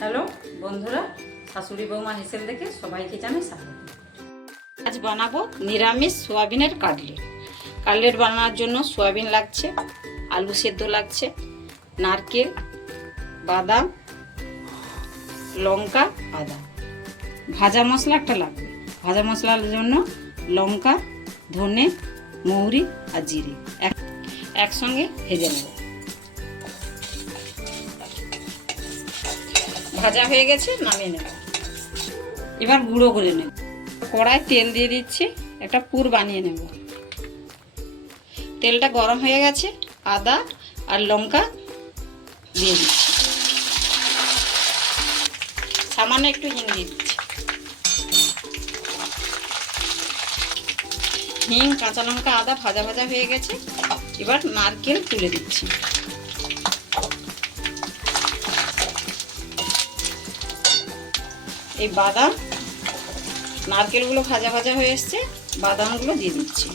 Hello বন্ধুরা, শাশুড়ি বৌমা হেসেল দেখে সবাইকে জানাই স্বাগত। আজ বানাবো নিরামিষ সোয়াবিনের কাটলেট। কাটলেট বানানোর জন্য সোয়াবিন লাগছে, আলু সেদ্ধ লাগছে, নারকেল, বাদাম, লঙ্কা, আদা। ভাজা মশলা একটা লাগবে। ভাজা মশলার জন্য লঙ্কা, ধনে, মৌরি আর জিরে একসঙ্গে ভেজে নেব। ভাজা হয়ে গেছে, নামিয়ে নেব। এবার গুঁড়ো করে নেব। কড়ায় তেল দিয়ে দিচ্ছি, একটা পুর বানিয়ে নেব। তেলটা গরম হয়ে গেছে, আদা আর লঙ্কা দিয়ে দিচ্ছি, সামান্য একটু হিং দিয়ে দিচ্ছি। হিং, কাঁচা লঙ্কা, আদা ভাজা ভাজা হয়ে গেছে। এবার নারকেল তুলে দিচ্ছি। এই বাদাম, নারকেলগুলো ভাজা ভাজা হয়ে এসছে, বাদামগুলো দিয়ে দিচ্ছি।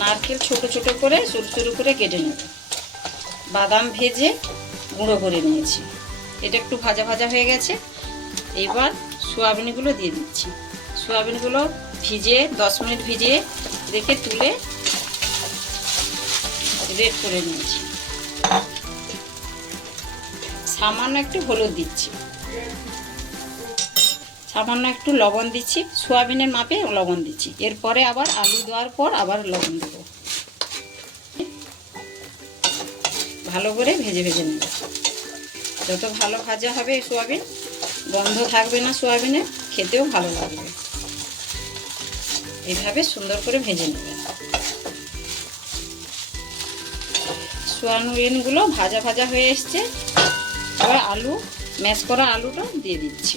নারকেল ছোট ছোট করে সরু সরু করে কেটে নেব। বাদাম ভেজে গুঁড়ো করে নিয়েছি। এটা একটু ভাজা ভাজা হয়ে গেছে। এবার সোয়াবিনগুলো দিয়ে দিচ্ছি। সোয়াবিনগুলো ভিজিয়ে 10 মিনিট ভিজিয়ে রেখে তুলে রেড করে নিয়েছি। সামান্য একটু হলুদ দিচ্ছি, সামান্য একটু লবণ দিচ্ছি, সোয়াবিনের মাপে লবণ দিচ্ছি। এরপরে আবার আলু দেওয়ার পর আবার লবণ দেবো। ভালো করে ভেজে ভেজে নেব। যত ভালো ভাজা হবে সোয়াবিন, গন্ধ থাকবে না সোয়াবিনে, খেতেও ভালো লাগবে। এইভাবে সুন্দর করে ভেজে নেবে। সোয়াবিনগুলো ভাজা ভাজা হয়ে এসছে। এবার আলু, ম্যাশ করা আলুটা দিয়ে দিচ্ছি।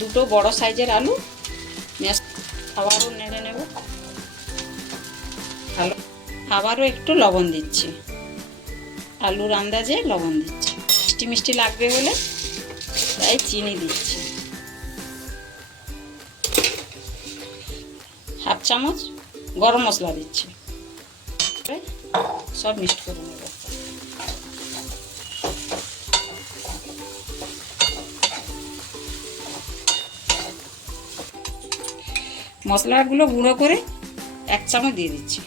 দুটো বড় সাইজের আলু ম্যাশ। আবারও নেড়ে নেব। ভালো, আবারও একটু লবণ দিচ্ছি। আলুর আন্দাজে লবণ দিচ্ছি। মিষ্টি মিষ্টি লাগবে বলে তাই চিনি দিচ্ছি। হাফ চামচ গরম মশলা দিচ্ছি। সব মিক্সড করে নেব। মশলাগুলো গুঁড়ো করে 1 চামচ দিয়ে দিচ্ছি।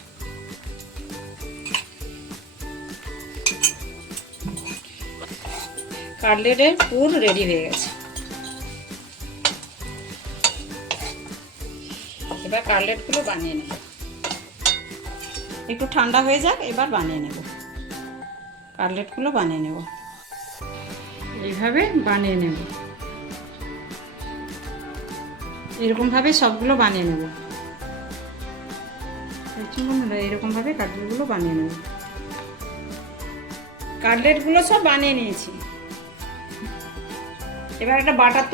কাটলেটের পুর রেডি হয়ে গেছে। এবার কাটলেটগুলো বানিয়ে নেব। একটু ঠান্ডা হয়ে যাক, এবার বানিয়ে নেব। কাটলেটগুলো বানিয়ে নেব। এইভাবে বানিয়ে নেব। এরকমভাবে সবগুলো বানিয়ে নেব। এরকমভাবে কাটলেটগুলো বানিয়ে নেব। কাটলেটগুলো সব বানিয়ে নিয়েছি। এবার একটা বাটার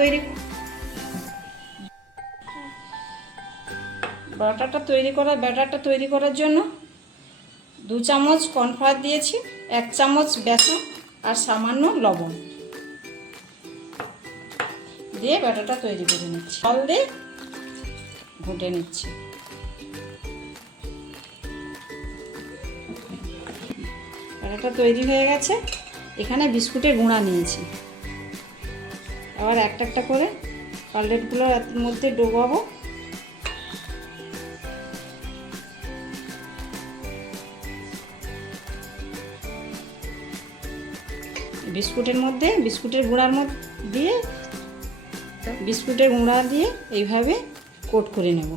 ব্যাটারটা তৈরি করার জন্য 2 চামচ কর্নফ্লাওয়ার দিয়েছি, 1 চামচ বেসন আর সামান্য লবণ দিয়ে ব্যাটারটা তৈরি করে নিচ্ছি। জল দিয়ে ঘুটে নিচ্ছি। ব্যাটারটা তৈরি হয়ে গেছে। এখানে বিস্কুটের গুঁড়া নিয়েছি। আবার একটা একটা করে কাটলেটগুলোর মধ্যে ডোবাবো। বিস্কুটের গুঁড়া দিয়ে এইভাবে কোট করে নেব।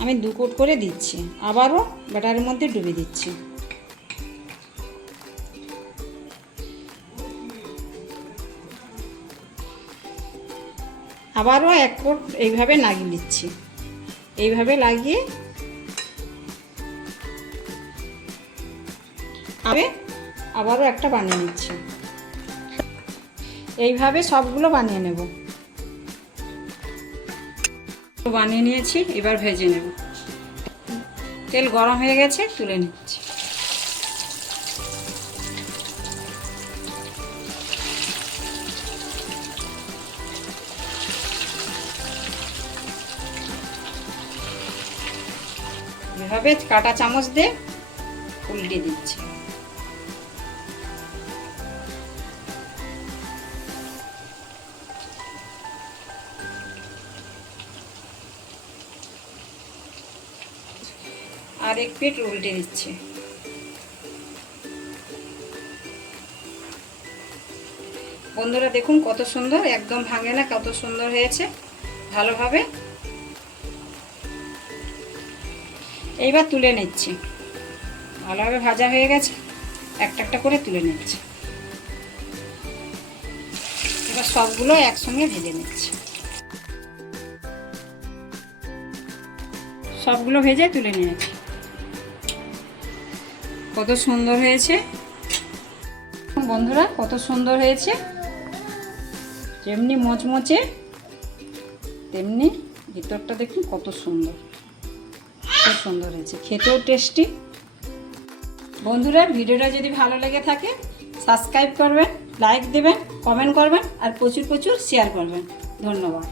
আমি 2 কোট করে দিচ্ছি। আবারও ব্যাটারের মধ্যে ডুবিয়ে দিচ্ছি। আবারও 1 কোট এইভাবে লাগিয়ে দিচ্ছি। এইভাবে লাগিয়ে আবারও একটা বানিয়ে নিচ্ছি। এইভাবে সবগুলো বানিয়ে নেব। বানিয়ে নিয়েছি, এবার ভেজে নেব। তেল গরম হয়ে গেছে, তুলে নিচ্ছি। এভাবে কাঁটা চামচ দিয়ে উল্টে দিচ্ছি। আর এক পিঠ উল্টে দিচ্ছি। বন্ধুরা দেখুন কত সুন্দর, একদম ভাঙে না, কত সুন্দর হয়েছে ভালোভাবে। এইবার তুলে নিচ্ছি। ভালোভাবে ভাজা হয়ে গেছে, একটা একটা করে তুলে নিচ্ছি। এবার সবগুলো একসঙ্গে ভেজে নিচ্ছি। সবগুলো ভেজে তুলে নিয়েছি। কত সুন্দর হয়েছে বন্ধুরা, কত সুন্দর হয়েছে। যেমনি মচমচে তেমনি ভিতরটা দেখুন কত সুন্দর, খুব সুন্দর হয়েছে, খেতেও টেস্টি। বন্ধুরা ভিডিওটা যদি ভালো লেগে থাকে সাবস্ক্রাইব করবেন, লাইক দেবেন, কমেন্ট করবেন আর প্রচুর প্রচুর শেয়ার করবেন। ধন্যবাদ।